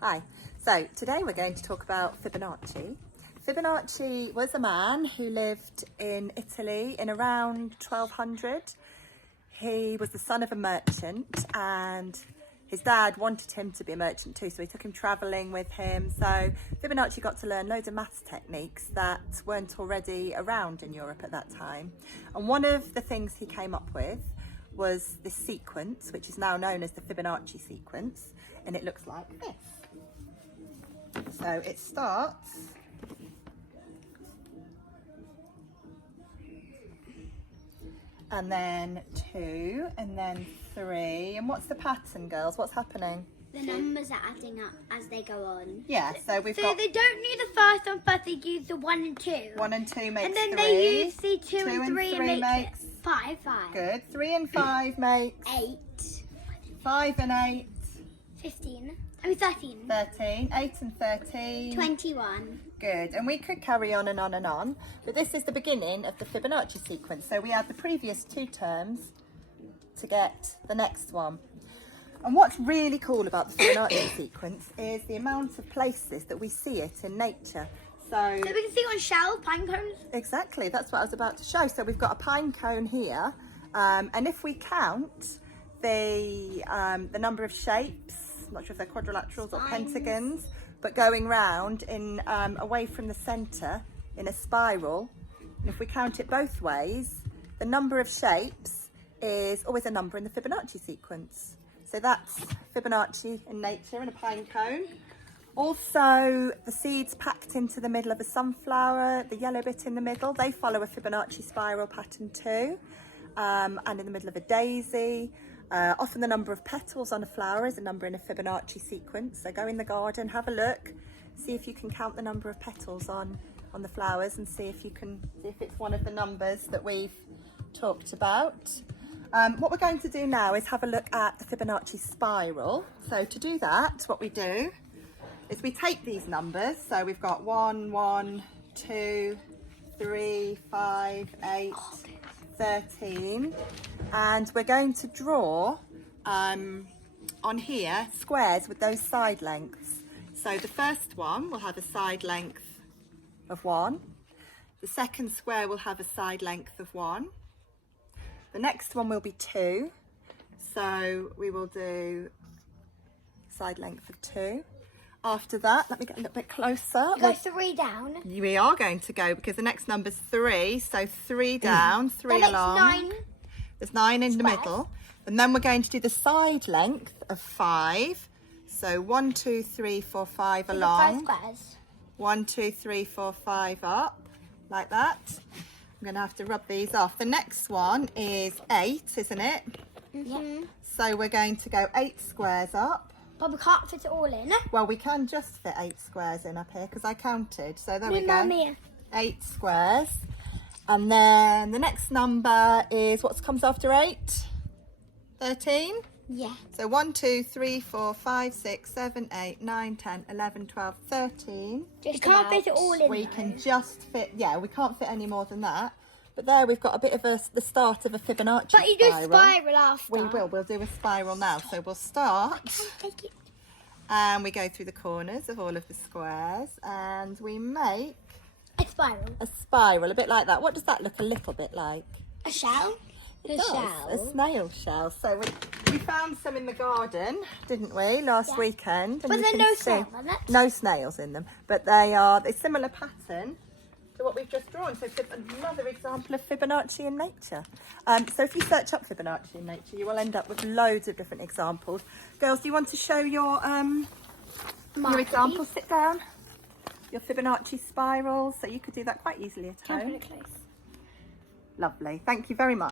Hi, so today we're going to talk about Fibonacci. Fibonacci was a man who lived in Italy in around 1200. He was the son of a merchant and his dad wanted him to be a merchant too, so he took him travelling with him. So Fibonacci got to learn loads of maths techniques that weren't already around in Europe at that time. And one of the things he came up with was this sequence, which is now known as the Fibonacci sequence, and it looks like this. So it starts and then 2 and then 3. And what's the pattern, girls? What's happening? The numbers are adding up as they go on. Yeah, so we've So got... they don't use the first one, but they use the 1 and 2. 1 and 2 makes 3. And then they use the 2 and 3 and 3 makes... 5. Good. 3 and 5 makes... 8. 5 and 8... 15. I mean 13. 13. 8 and 13... 21. Good, and we could carry on and on and on, but this is the beginning of the Fibonacci sequence. So we add the previous 2 terms to get the next one. And what's really cool about the Fibonacci sequence is the amount of places that we see it in nature. So we can see it on shells, pine cones. Exactly, that's what I was about to show. So we've got a pine cone here, and if we count the number of shapes, I'm not sure if they're quadrilaterals or pentagons, but going round in away from the centre in a spiral, and if we count it both ways, the number of shapes is always a number in the Fibonacci sequence. So that's Fibonacci in nature in a pine cone. Also, the seeds packed into the middle of a sunflower, the yellow bit in the middle, they follow a Fibonacci spiral pattern too. And in the middle of a daisy. Often the number of petals on a flower is a number in a Fibonacci sequence. So go in the garden, have a look, see if you can count the number of petals on the flowers and see if it's one of the numbers that we've talked about. What we're going to do now is have a look at the Fibonacci spiral. So to do that, what we do is we take these numbers. So we've got 1, 1, 2, 3, 5, 8, 13, and we're going to draw on here squares with those side lengths. So the first one will have a side length of 1. The second square will have a side length of 1. The next one will be 2. So we will do side length of 2. After that, let me get a little bit closer. You go 3 down. We are going to go because the next number's 3. So 3 down, 3 then along. It's 9. There's 9 in the Squares. middle. And then we're going to do the side length of 5. So 1, 2, 3, 4, 5 along. 5 squares. 1, 2, 3, 4, 5 up. Like that. I'm going to have to rub these off. The next one is 8, isn't it? Mm-hmm. So we're going to go 8 squares up. But we can't fit it all in. Well, we can just fit 8 squares in up here because I counted. So there we go. Mummy. 8 squares. And then the next number is what comes after 8? 13? Yeah. So 1, 2, 3, 4, 5, 6, 7, 8, 9, 10, 11, 12, 13. Just can't fit it all in. We can just fit, yeah, we can't fit any more than that. But there we've got a bit of the start of a Fibonacci But you do spiral. spiral after. We'll do a spiral now. So we'll start Take it. and we go through the corners of all of the squares and we make A spiral. a spiral, a bit like that. What does that look a little bit like? A shell. It does, a snail shell. So we found some in the garden, didn't we, last weekend? And But you then can no see- snail on it. No snails in them, but they're similar pattern to what we've just drawn. So another example of Fibonacci in nature. So if you search up Fibonacci in nature, you will end up with loads of different examples. Girls, do you want to show your example? Sit down. Your Fibonacci spirals. So you could do that quite easily at Can I home. put it close? Lovely. Thank you very much.